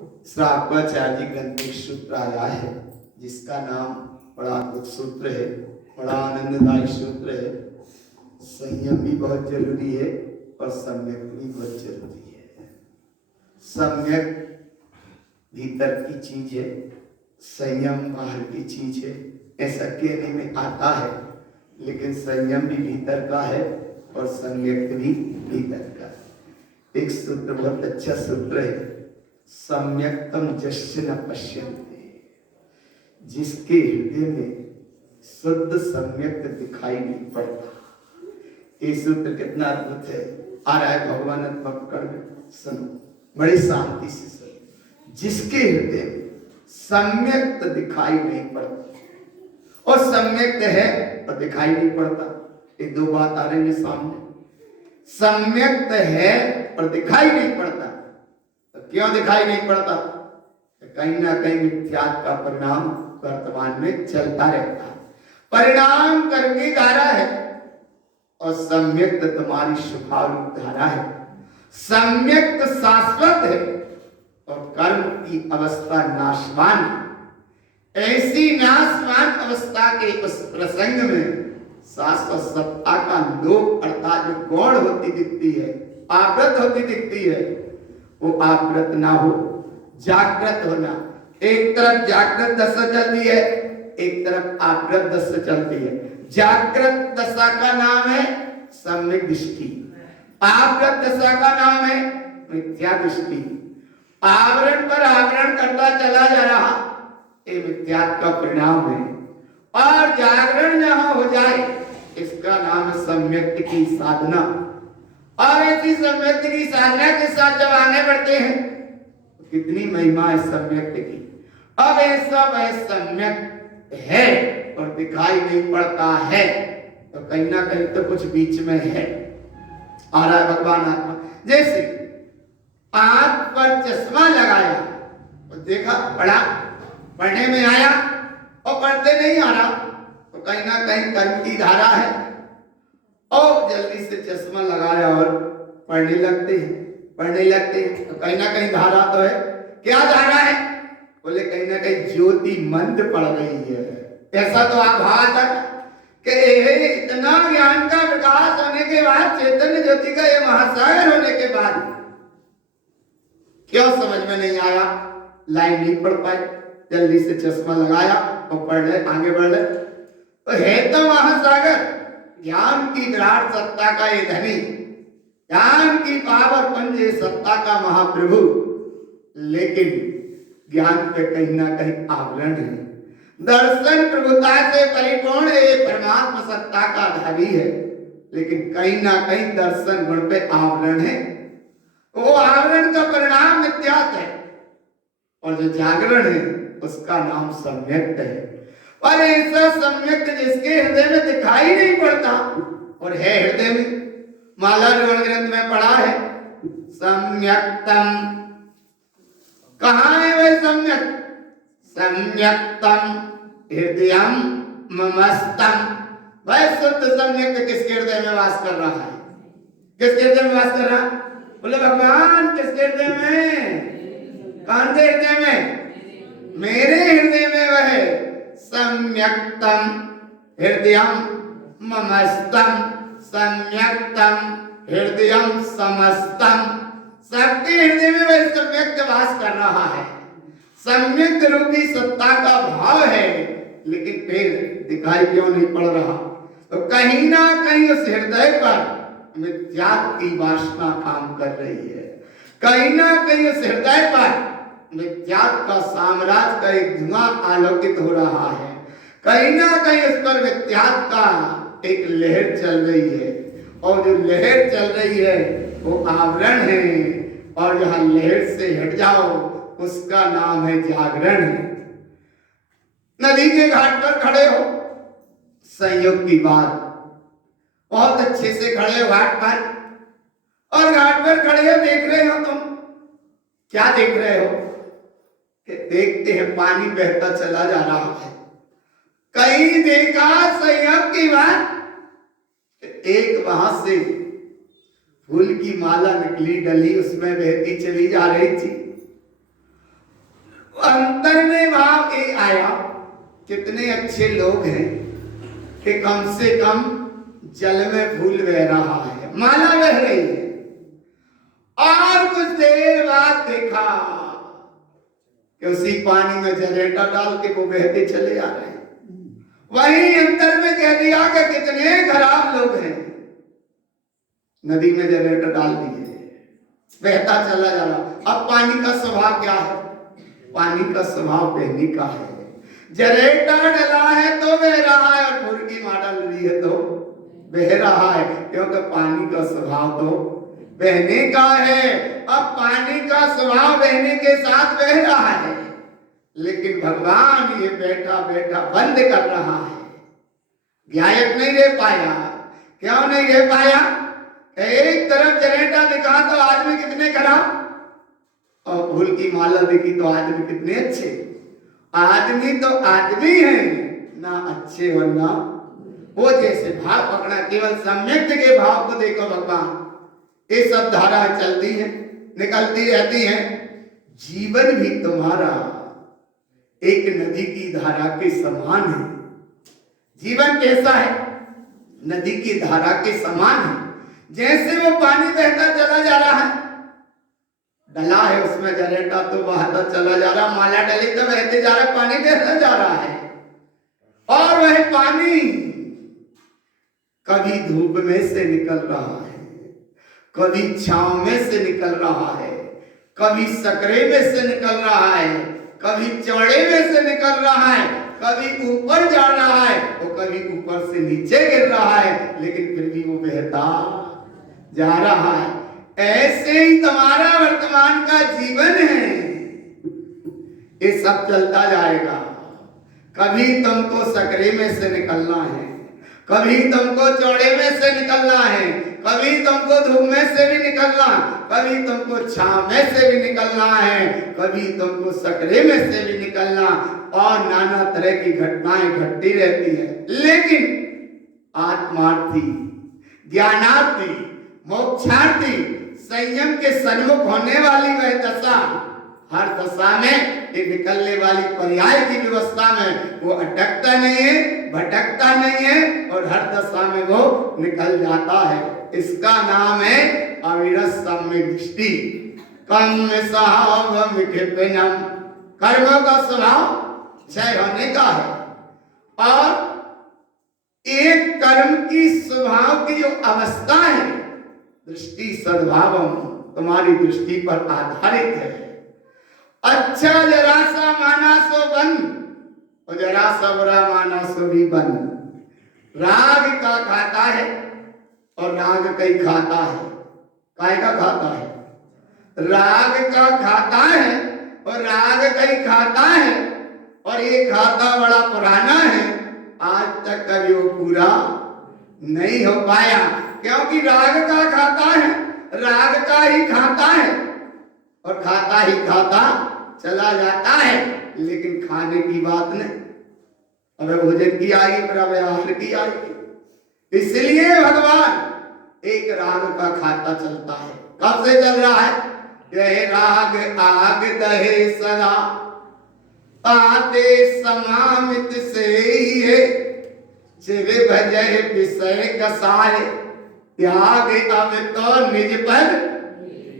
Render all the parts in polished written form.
श्रावकाचार्य जी ग्रंथ में सूत्र आया है जिसका नाम बड़ा अद्भुत सूत्र है, बड़ा आनंददायी सूत्र है। संयम भी बहुत जरूरी है और सम्यक भी बहुत जरूरी है। सम्यक भीतर की चीज है, संयम बाहर की चीज है, ऐसा कहने में आता है, लेकिन संयम भी भीतर का है और सम्यक भी भीतर का है। एक सूत्र बहुत अच्छा सूत्र है, सम्यक्तम यस्य न पश्यन्ते, जिसके हृदय में शुद्ध सम्यक दिखाई नहीं पड़ता। ये सूत्र कितना अद्भुत है। आ रहा है भगवान पकड़ में, सुनो बड़ी शांति से सुनो। जिसके हृदय में सम्यक्त दिखाई नहीं पड़ता, और सम्यक्त है और दिखाई नहीं पड़ता, ये दो बात आ रही है सामने। सम्यक्त है और दिखाई नहीं पड़ता, तो क्यों दिखाई नहीं पड़ता? कहीं ना कहीं मिथ्यात्व का परिणाम वर्तमान में चलता रहता है। परिणाम कर्म की धारा है और सम्यक्त तुम्हारी स्वभाविक धारा है। सम्यक्त शाश्वत है और कर्म की अवस्था नाशवान। ऐसी नाशवान अवस्था के उस प्रसंग में शाश्वत सत्ता का लोप अर्थात जो गौण होती दिखती है, आवृत होती दिखती है, वो आवृत ना हो, जागृत होना। एक तरफ जागृत दशा चलती है, एक तरफ आवृत दशा चलती है। जागृत दशा का नाम है सम्यक दृष्टि, आवृत दशा का नाम है मिथ्या दृष्टि। आवरण पर आवरण करता चला जा रहा, ये मिथ्यात्व का परिणाम है। और जागरण जहां हो जाए, इसका नाम है सम्यक की साधना। और ऐसी सम्यक की साधना के साथ जब आगे बढ़ते हैं, तो कितनी महिमा है सम्यक की। अब ये सब है सम्यक है और दिखाई नहीं पड़ता है, तो कहीं ना कहीं तो कुछ बीच में है। आ रहा है भगवान आत्मा। जैसे आंख पर चश्मा लगाया और देखा, पढ़ा, पढ़ने में आया और पढ़ते नहीं आ रहा, तो कहीं ना कहीं कर्म की धारा है। और जल्दी से चश्मा लगाया और पढ़ने लगते हैं, पढ़ने लगते हैं, तो कहीं ना कहीं धारा तो है। क्या धारा है? बोले कहीं ना कहीं ज्योति मंद पड़ रही है। ऐसा तो आभास है कि इतना ज्ञान का विकास होने के बाद, चैतन्य ज्योति का ये महासागर होने के बाद क्यों समझ में नहीं आया? लाइन नहीं पढ़ पाए, जल्दी से चश्मा लगाया और पढ़ रहे, आगे बढ़ रहे। तो है तो महासागर, ज्ञान की विराट सत्ता का ये धनी, ज्ञान की पावर पंज सत्ता का महाप्रभु, लेकिन ज्ञान पे कहीं ना कहीं आवरण है। दर्शन प्रभुता से परिपूर्ण ये परमात्मा सत्ता का धारी है, लेकिन कहीं ना कहीं दर्शन गुण पे आवरण है। वो आवरण का परिणाम मिथ्यात्व है, और जो जागरण है उसका नाम सम्यक्त है। और ऐसा सम्यक्त जिसके हृदय में दिखाई नहीं पड़ता और है हृदय में। माला रमण ग्रंथ में पढ़ा है सम्यक्तम। कहाँ है वह सम्यक? सम्यक्तम हृदयम ममस्तम। वह शुद्ध सम्यक्त किसके हृदय में वास कर रहा है? किसके हृदय में वास कर रहा? बोले भगवान किसके हृदय में? कौन से हृदय में? मेरे हृदय में वह सम्यक्तम हृदयम ममस्तम, सम्यक्तम हृदयम समस्तम। सबके हृदय में वह सम्यक्त वास कर रहा है। सम्यक्त रूपी सत्ता का भाव है, लेकिन फिर दिखाई क्यों नहीं पड़ रहा? तो कहीं ना कहीं उस हृदय पर मिथ्यात्व की वासना काम कर रही है। कहीं ना कहीं उस हृदय पर मिथ्यात्व का साम्राज्य का एक धुआं आलोकित हो रहा है। कहीं ना कहीं उस पर मिथ्यात्व का एक लहर चल रही है, और जो लहर चल रही है वो आवरण है, और जहां लहर से हट जाओ उसका नाम है जागरण। नदी के घाट पर खड़े हो, संयोग की बात, बहुत अच्छे से खड़े हो घाट पर, और घाट पर खड़े हो, देख रहे हो तुम, क्या देख रहे हो? कि देखते हैं पानी बहता चला जा रहा है। कहीं देखा संयोग की बात, एक वहां से फूल की माला निकली, डली उसमें बहती चली जा रही थी, अंतर में भाव ये आया, कितने अच्छे लोग हैं कि कम से कम जल में फूल बह रहा है, माला बह रही है, और कुछ देर बाद देखा कि उसी पानी में जनरेटर डाल के वो बहते चले आ रहे हैं। वहीं अंतर में कह दिया कि कितने खराब लोग हैं, नदी में जनरेटर डाल दिए, बहता चला जा रहा। अब पानी का स्वभाव क्या है? पानी का स्वभाव बहने का है। जनरेटर डला है तो बह रहा है, और मुर्गी माडल ली है तो बह रहा है, क्योंकि पानी का स्वभाव तो बहने का है। अब पानी का स्वभाव बहने के साथ बह रहा है, लेकिन भगवान ये बैठा बैठा बंद कर रहा है, गायक नहीं रह पाया। क्यों नहीं रह पाया? एक तरफ जनरेटर दिखा तो आदमी कितने खराब, और फूल की माला दिखी तो आदमी कितने अच्छे। आदमी तो आदमी है ना, अच्छे और ना वो, जैसे भाव पकड़ा, केवल सम्यक के भाव को देखो भगवान। ये सब धारा चलती है, निकलती रहती है। जीवन भी तुम्हारा एक नदी की धारा के समान है। जीवन कैसा है? नदी की धारा के समान है। जैसे वो पानी बहता चला जा रहा है, डला है उसमें जनरेटर तो बहता चला जा रहा, माला डली तो बहते जा रहा, पानी बहता जा रहा है। और वह पानी कभी धूप में से निकल रहा है, कभी छांव में से निकल रहा है, कभी सकरे में से निकल रहा है, कभी चौड़े में से निकल रहा है, कभी ऊपर जा रहा है, और कभी ऊपर से नीचे गिर रहा है, लेकिन फिर भी वो बहता जा रहा है। ऐसे ही तुम्हारा वर्तमान का जीवन है, ये सब चलता जाएगा। कभी तुमको सकरे में से निकलना है, कभी तुमको चौड़े में से निकलना है, कभी तुमको धूप में से भी निकलना, कभी तुमको छांव में से भी निकलना है, कभी तुमको सकरे में से भी निकलना, और नाना तरह की घटनाएं घटती रहती है। लेकिन आत्मार्थी, ज्ञानार्थी, मोक्षार्थी, संयम के सन्मुख होने वाली वह दशा, हर दशा में ये निकलने वाली पर्याय की व्यवस्था में वो अटकता नहीं है, भटकता नहीं है, और हर दशा में वो निकल जाता है। इसका नाम है अविरत सम्यक दृष्टि। कर्म स्वभाव विकृपणम, कर्मों का स्वभाव क्षय होने का है, और एक कर्म की स्वभाव की जो अवस्था है, दृष्टि सद्भावम, तुम्हारी दृष्टि पर आधारित है। अच्छा जरा सा माना सो बन, और जरा सा बुरा माना सो भी बन। राग का खाता है और राग कई खाता है। काय का खाता है? राग का खाता है और राग कई खाता है, और ये खाता बड़ा पुराना है, आज तक कभी वो पूरा नहीं हो पाया। क्योंकि राग का खाता है, राग का ही खाता है, और खाता ही खाता चला जाता है, लेकिन खाने की बात नहीं। अब भोजन की आएगी, फिर अब आहार की आएगी। इसलिए भगवान एक राग का खाता चलता है। कब से चल रहा है? यह राग आग दहे सदा, आते समामित से ही है, चिर भजय विषय कसाए, त्याग अब तो निज पर।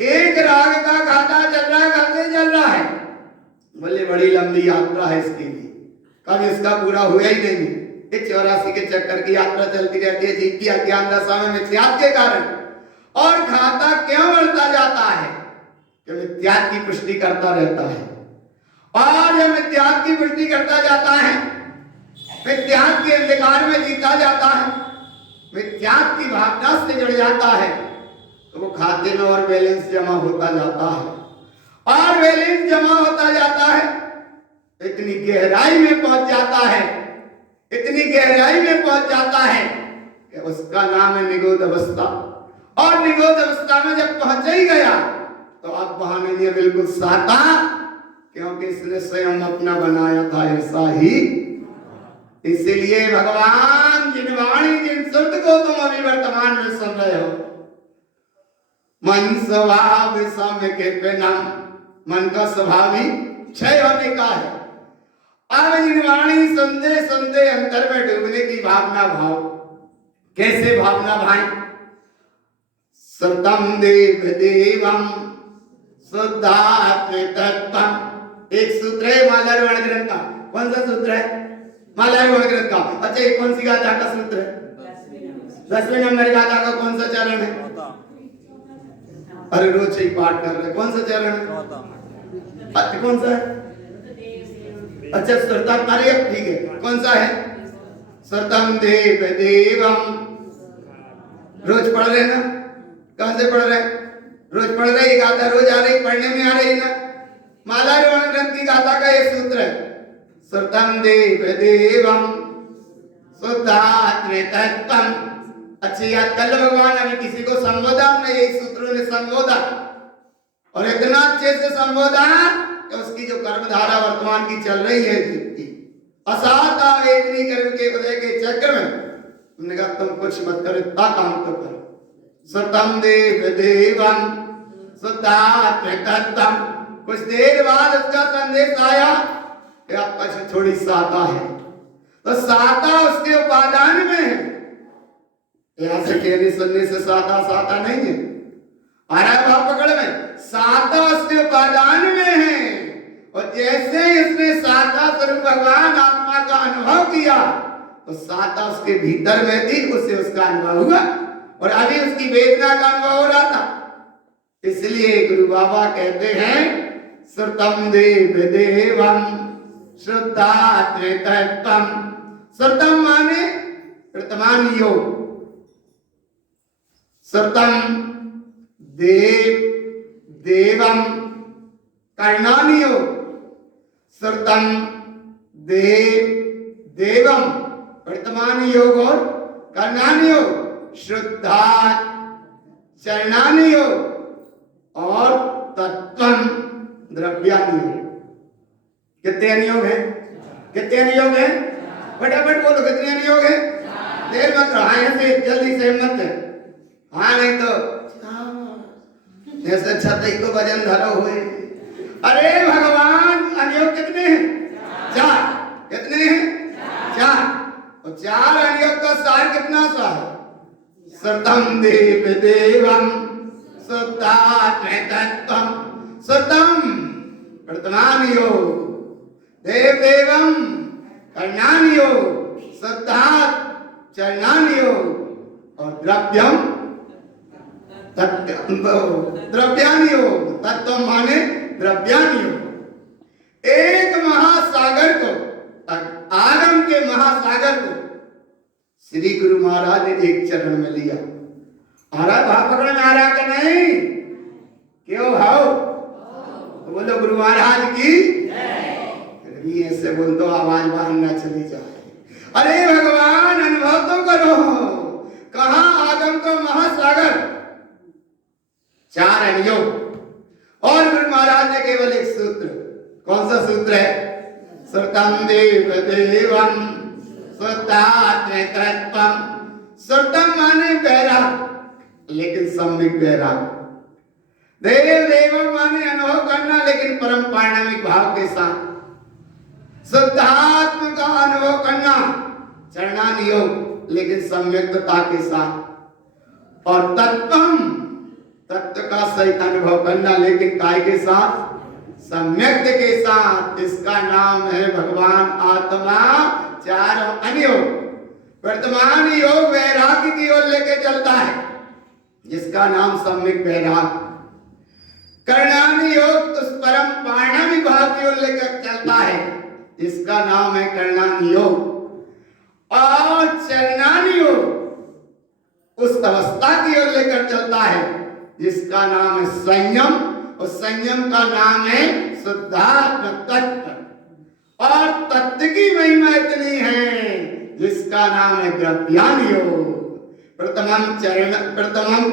एक राग का खाता चल रहा है। कब से चल रहा है? बोले बड़ी लंबी यात्रा है इसकी भी, कब इसका पूरा हुआ ही नहीं। ये 84 के चक्कर की यात्रा चलती रहती है जीव की अज्ञान दशा में मिथ्यात्व के कारण। और खाता क्यों बढ़ता जाता है? कि मिथ्यात्व की पुष्टि करता रहता है, और जब मिथ्यात्व की पुष्टि करता जाता है, मिथ्यात्व के अंधकार में जीता जाता है, मिथ्यात्व की भावना से जुड़ जाता है, तो वो खाते में और बैलेंस जमा होता जाता है, और बैलेंस जमा होता जाता है, इतनी गहराई में पहुंच जाता है, इतनी गहराई में पहुंच जाता है कि उसका नाम है निगोध अवस्था। और निगोध अवस्था में जब पहुंच ही गया तो अब वहां नहीं है बिल्कुल साता, क्योंकि इसने स्वयं अपना बनाया था ऐसा ही। इसलिए भगवान जिन वाणी जिन शब्द को तुम अभी वर्तमान में सुन रहे हो, मन स्वभाव सम के नाम, मन का स्वभाव ही क्षय होने का है। अब निर्वाणी सुनते सुनते अंतर में डूबने की भावना भाव। कैसे भावना भाई? सतम देव देवम शुद्धात्म तत्वम। एक सूत्र है मालार्पण ग्रंथ का। कौन सा सूत्र है? मालार्पण ग्रंथ का। अच्छा, एक कौन सी गाथा का सूत्र है? 10वें नंबर गाथा का कौन सा चरण है? अरे रोज ही पाठ कर रहे, कौन सा चरण है? कौन सा है? अच्छा, श्रोता कार्य, ठीक है। कौन सा है? सतम देव देवम। रोज पढ़ रहे ना? कहां से पढ़ रहे? रोज पढ़ रहे। गाथा रोज आ रही, पढ़ने में आ रही ना? मालार्पण ग्रंथ की गाथा का ये सूत्र है, सतम देव देवम शुद्धात्म तत्वम। अच्छी याद कर लो, भगवान अभी किसी को संबोधा हमने, यही सूत्रों ने संबोधा, और इतना अच्छे से संबोधा कि उसकी जो कर्मधारा वर्तमान की चल रही है की असाता वेदनी कर्म के उदय के चक्र में तुमने कहा तुम कुछ मत करो, इतना काम तो करो। सतम देव देवम शुद्धात्म तत्वम। कुछ देर बाद उसका संदेश आया कि आपका थोड़ी साता है, तो साता उसके उपादान में है। यहां से कहने सुनने से साता साता नहीं है, आ रहा है भाव पकड़ में। साता उसके उपादान में है, और जैसे इसने साता स्वरूप भगवान आत्मा का अनुभव किया तो साता उसके भीतर में थी, उससे उसका अनुभव हुआ, और अभी उसकी वेदना का अनुभव हो रहा था। इसलिए गुरु बाबा कहते हैं सतम देव देवम शुद्धात्म तत्वम। सतम माने वर्तमान योग, सतम देव देवम कर्णानि योग। सतम देव देवम वर्तमान योग और कर्णानि योग, शुद्धा चरणानि योग और तत्वम द्रव्यानि योग। कितने अनुयोग हैं? कितने अनुयोग हैं? फटाफट बोलो, कितने अनुयोग हैं? देर मत रहो, हाँ से जल्दी से हिम्मत है, हाँ नहीं तो जैसे छतई को वजन धरो हुए। अरे भगवान, अनुयोग कितने हैं? 4। कितने हैं? 4। और 4 अनुयोग का सार कितना सा है? सतम देव देवम शुद्धात्म तत्वम। सतम वर्तमान योग, देव देवम कर्णानि योग, शुद्धात् चरणानि योग, और द्रव्यम द्रव्यानि योग। तत्व माने द्रव्यानि योग। एक महासागर को, आगम के महासागर को श्री गुरु महाराज ने एक चरण में लिया। आ रहा भाव पकड़ में आ रहा कि नहीं? क्यों भाव? तो बोलो गुरु महाराज की जय। ऐसे बोल दो, आवाज बाहर ना चली जाए। अरे भगवान, अनुभव तो करो, कहा आगम का महासागर, 4 अनुयोग, और गुरु महाराज ने केवल एक सूत्र। कौन सा सूत्र है? सतम देव देवम शुद्धात्म तत्वम। सतम माने वैराग, लेकिन सम्यक वैराग। देव देवम माने अनुभव करना, लेकिन परम पारणमिक भाव के साथ। शुद्धात्म का अनुभव करना, चरणानि योग, लेकिन सम्यक्तता के साथ। और तत्वम, तत्व का सही अनुभव करना, लेकिन काय के साथ? सम्यक्त के साथ। इसका नाम है भगवान आत्मा। 4 अनुयोग। वर्तमान योग वैराग्य की ओर लेके चलता है, जिसका नाम सम्यक वैराग। कर्णानि योग उस परम पारणमिक भाव की ओर लेकर चलता है, इसका नाम है कर्णानि योग। और चरणानि योग उस अवस्था की ओर लेकर चलता है, जिसका नाम है संयम, और संयम का नाम है शुद्धात्म तत्व। और तत्व की महिमा इतनी है, जिसका नाम है द्रव्यानि योग। प्रथमम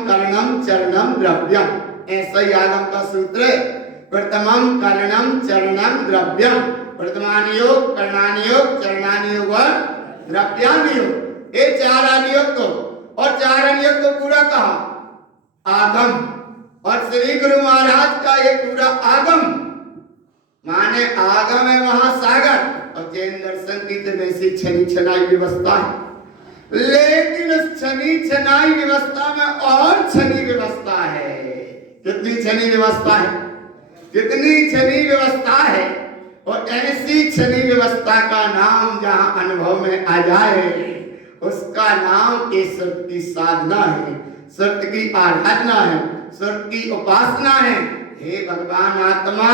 कर्णम चरणम द्रव्यम। ऐसा ही आगम का सूत्र है, प्रथमम कर्णम चरणम द्रव्यम। वर्तमान योग, कर्णानि योग, चरणानि योग और द्रव्यानि योग। ये 4 अनुयोग को, और 4 अनुयोग को पूरा कहा आगम। और श्री गुरु महाराज का ये पूरा आगम माने आगम है महासागर और जैन दर्शन की तो वैसी छनी छनाई व्यवस्था है, लेकिन उस छनी छनाई व्यवस्था में और छनी व्यवस्था है। कितनी छनी व्यवस्था है, कितनी छनी व्यवस्था है। और ऐसी छनी व्यवस्था का नाम जहां अनुभव में आ जाए उसका नाम ईश्वर की साधना है, सत्य की आराधना है, सत्य की उपासना है। हे भगवान आत्मा,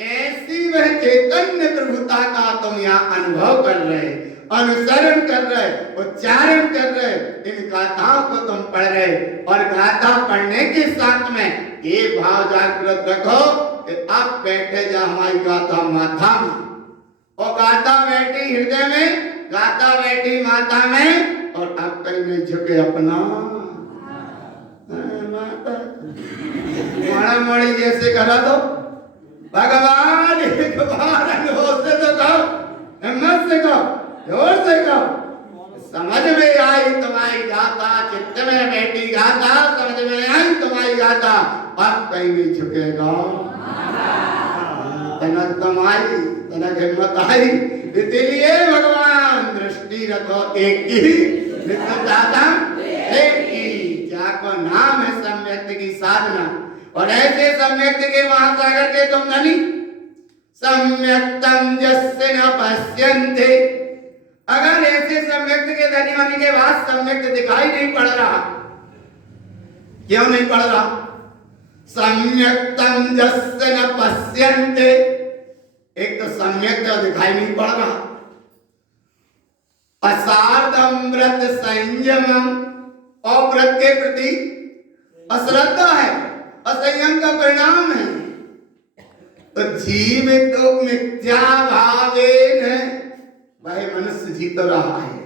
ऐसी वह चैतन्य प्रभुता का तुम यहाँ अनुभव कर रहे, अनुसरण कर रहे, उच्चारण कर रहे, इन गाथाओं को तुम पढ़ रहे और गाथा पढ़ने के साथ में ये भाव जागृत रखो कि अब बैठे जा हमारी गाथा माथा में, और गाथा बैठी हृदय में, गाथा बैठी माथा में, और अब कहीं नहीं झुके अपना माता माड़ा माड़ी जैसे करा दो। भगवान एक बार अनुभव से तो कहो, हिम्मत से कहो, जोर से कहो। समझ में आई तुम्हारी गाथा, चित्त में बैठी गाथा, समझ में आई तुम्हारी गाथा, अब कहीं नहीं झुकेगा। तनक तुम्हारी, तनक हिम्मत आई, इसलिए भगवान दृष्टि रखो एक की, नित्य एक की, जाको नाम है सम्यक्त की साधना। और ऐसे सम्यक्त के महासागर के तुम धनी, सम्यक्तम यस्य न पश्यन्ते। अगर ऐसे सम्यक्त के धनी होने के बाद सम्यक्त दिखाई नहीं पड़ रहा, क्यों नहीं पड़ रहा? सम्यक्तम यस्य न पश्यन्ते, एक तो सम्यक्त दिखाई नहीं पड़ रहा, असार्धम व्रत संयमम, और व्रत के प्रति अश्रद्धा है, असंयम का परिणाम है। तो जीवित तो मिथ्या भावेन, वह मनुष्य जी तो रहा है।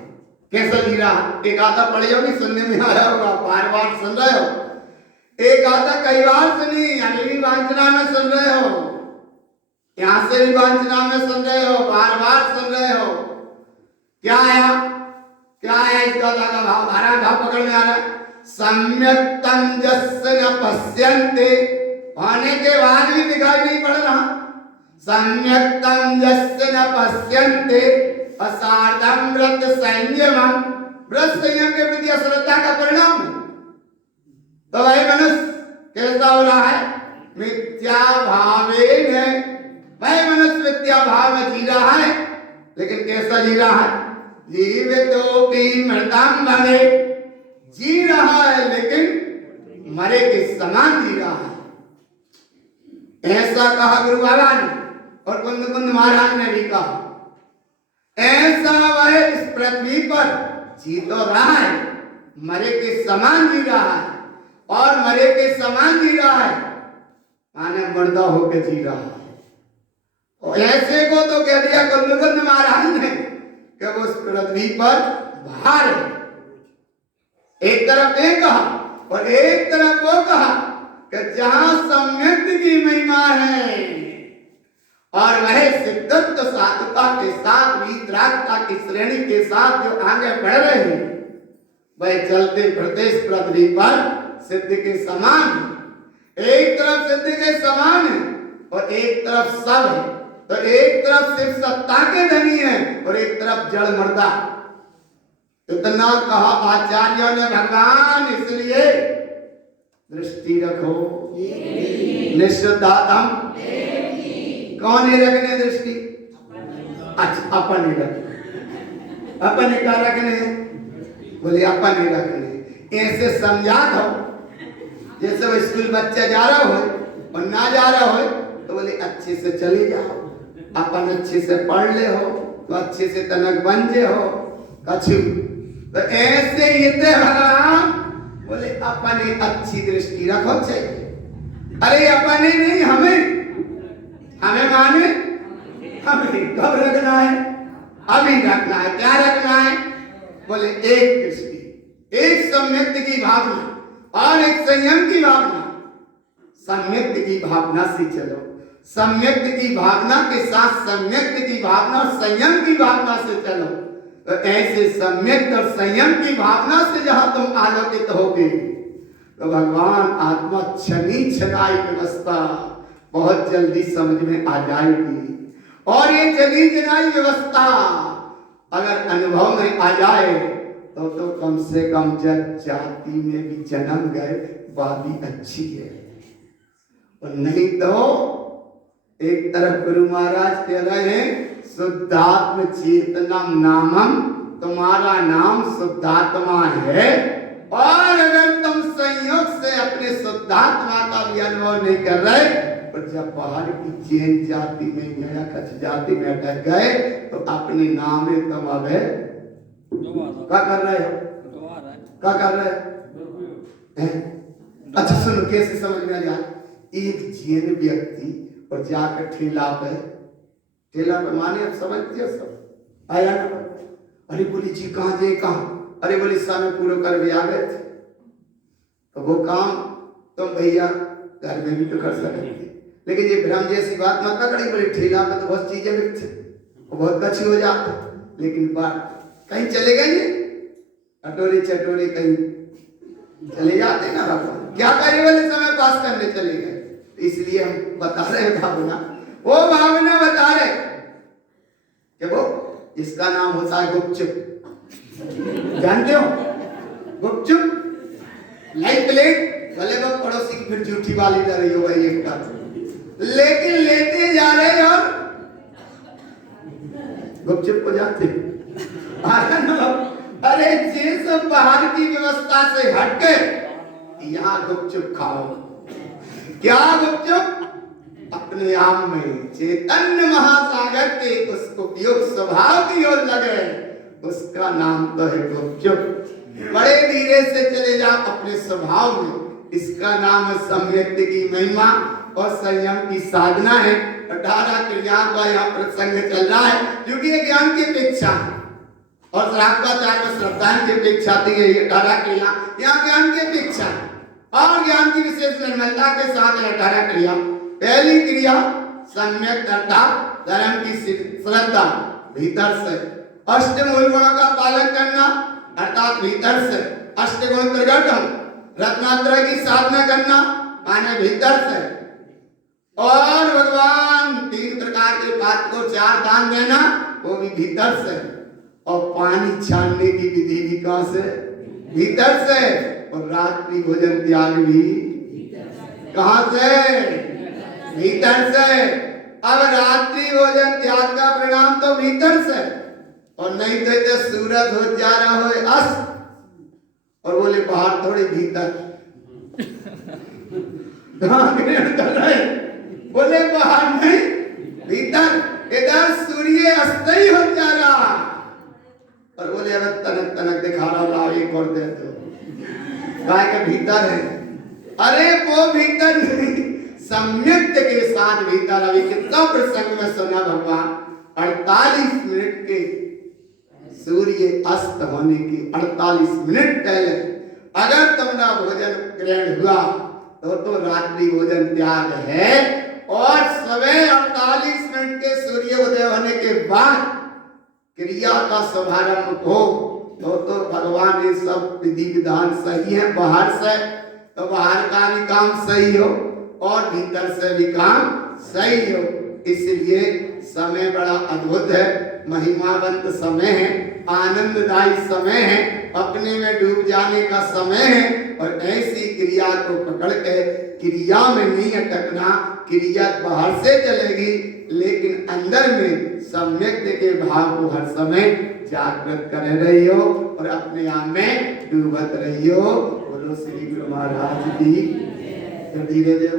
कैसा जी रहा? एक आधा पढ़े हो, नहीं सुनने में आया होगा, बार बार सुन रहे हो, एक आधा कई बार सुनी, अभी भी वांछना में सुन रहे हो, यहां से भी वांछना में सुन रहे हो, बार बार सुन रहे हो। क्या आया, क्या आया? इसका का भाव आ रहा, भाव पकड़ में आ रहा। सम्यक्तम यस्य न पश्यन्ते, होने के बाद भी दिखाई नहीं पड़ रहा। सम्यक्तम यस्य न पश्यन्ते, असार्धम व्रत संयमम, व्रत संयम के प्रति अश्रद्धा का परिणाम है। तो भाई मनुष्य कैसा हो रहा है? मिथ्या भावेन है, वह मनुष्य मिथ्या भाव में जी रहा है। लेकिन कैसा जी रहा है? जीवितोपि मृतं भवे, जी रहा है लेकिन मरे के समान जी रहा है। ऐसा कहा गुरु बाबा ने, और कुंद कुंद महाराज ने भी कहा, ऐसा वह इस पृथ्वी पर जी तो रहा है, मरे के समान जी रहा है, और मरे के समान जी रहा है माने मुर्दा होकर जी रहा है। और ऐसे को तो कह दिया कुंद कुंद महाराज ने कि वो उस पृथ्वी पर भार है। एक तरफ ये कहा और एक तरफ वो कहा कि जहां सम्यक्त की महिमा है और वह सिद्धत्व साधुता के साथ वीतरागता की श्रेणी के साथ जो आगे बढ़ रहे हैं, वह चलते फिरते इस पृथ्वी पर सिद्ध के समान है। एक तरफ सिद्ध के समान है और एक तरफ सब है। तो एक तरफ सिर्फ सत्ता के धनी है और एक तरफ जड़ मर्दा। इतना कहा आचार्यों ने भगवान, इसलिए दृष्टि रखो निश्चितात्म। कौन है रखने दृष्टि? अच्छा, अपन ही रखने। अपन क्या रखने? बोले अपन ही रखने। ऐसे समझा दो जैसे वो स्कूल बच्चा जा रहा हो और ना जा रहा हो तो बोले अच्छे से चले जाओ, अपन अच्छे से पढ़ ले हो तो अच्छे से तनक बन जे हो कछु। तो ऐसे ही भगवान बोले अपने अच्छी दृष्टि रखो चाहिए। अरे अपने नहीं, हमें माने हमें कब रखना है? अभी रखना है। क्या रखना है? बोले एक दृष्टि, एक सम्यक्त की भावना और एक संयम की भावना। सम्यक्त की भावना से चलो, सम्यक्त की भावना के साथ सम्यक्त की भावना और संयम की भावना से चलो। तो ऐसे सम्यक्त और संयम की भावना से जहां तुम आलोकित होगे तो भगवान आत्मा छनी छनाई व्यवस्था बहुत जल्दी समझ में आ जाएगी। और ये जली जनाई व्यवस्था अगर अनुभव में आ जाए तो कम से कम जब जाति में भी जन्म गए बात भी अच्छी है। और नहीं तो एक तरफ गुरु महाराज कह रहे हैं शुद्धात्म चेतनम नामम, तुम्हारा नाम शुद्धात्मा है। और अगर तुम संयोग से अपने शुद्धात्मा का भी अनुभव नहीं कर रहे और जब बाहर की जैन जाति में नया कच्छ जाति में अटक गए तो अपने नाम में तुम अब क्या कर रहे हो, क्या कर रहे हो? अच्छा सुनो कैसे समझ में आ जाए। एक जैन व्यक्ति और जाकर ठेला पे माने अब समझते हो सब आया ना। अरे बोली जी कहाँ जे कहाँ, अरे बोली सामने पूरा कर भी आ गए थे। तो वो काम तुम भैया घर में भी तो कर सकते थे, लेकिन ये भ्रम जैसी बात मत पकड़ी। बोली ठेला पे तो बहुत चीजें मिलती बहुत अच्छी हो जाती, लेकिन बात कहीं चले गए अटोरी चटोरी कहीं चले जाते ना बाबा, क्या करे वाले समय पास करने चले गए। इसलिए हम बता रहे हैं भावना, वो भावना बता रहे कि वो इसका नाम होता है गुपचुप। जानते हो गुपचुप लाइट प्लेट गले में पड़ोसी की फिर झूठी वाली जा रही हो भाई एक बात, लेकिन लेते जा रहे और गुपचुप को जाते। अरे जे सब बाहर की व्यवस्था से हटके यहाँ गुपचुप खाओ। क्या गुपचुप अपने आप में चैतन्य महासागर के उस उपयोग स्वभाव की ओर लगे, उसका नाम तो है गुपचुप। बड़े धीरे से चले जाओ अपने स्वभाव में, इसका नाम है सम्यक की महिमा और संयम की साधना है। 18 क्रियाओं का यहाँ प्रसंग चल रहा है, क्योंकि ये ज्ञान की अपेक्षा है और श्राद्धाचार्य में श्रद्धा की अपेक्षा थी। ये 18 क्रिया यहाँ ज्ञान की अपेक्षा है और ज्ञान की विशेष निर्मलता के साथ 18 क्रिया। पहली क्रिया सम्यक अर्थात धर्म की श्रद्धा भीतर से, अष्टमूल गुणों का पालन करना अर्थात भीतर से अष्टगुण प्रकट हो, रत्नात्रय की साधना करना माने भीतर से, और भगवान 3 प्रकार के पात्र को 4 दान देना वो भी भीतर से, और पानी छानने की विधि भी कहां से, भीतर से, और रात्रि भोजन त्याग भी कहां से, भीतर से। अब रात्रि भोजन त्याग का परिणाम तो भीतर से, और नहीं तो सूरज हो जा रहा हो अस्त, और बोले बाहर थोड़ी भीतर कर रहे, बोले बाहर नहीं भीतर, इधर सूर्य अस्त ही हो जा रहा, और बोले अब तनक तनक दिखा रहा एक और दे दो, गाय के भीतर है। अरे वो भीतर नहीं, सम्यक के साथ भीतर। अभी कितना प्रसंग में सुना भगवान 48 मिनट के सूर्य अस्त होने के 48 मिनट पहले अगर तुम्हारा भोजन ग्रहण हुआ तो रात्रि भोजन त्याग है, और सवेरे 48 मिनट के सूर्य उदय होने के बाद क्रिया का शुभारंभ हो तो भगवान ये सब विधि विधान सही है। बाहर से तो बाहर का भी काम सही हो और भीतर से भी काम सही हो। इसलिए समय बड़ा अद्भुत है, महिमावंत समय है, आनंददायी समय है, अपने में डूब जाने का समय है। और ऐसी क्रिया को पकड़ के क्रिया में नहीं अटकना, क्रिया बाहर से चलेगी लेकिन अंदर में सम्यक के भाव को हर समय जागृत करे रहियो और अपने आप में डूबत रहियो। बोलो श्री गुरु महाराज की। धीरे धीरे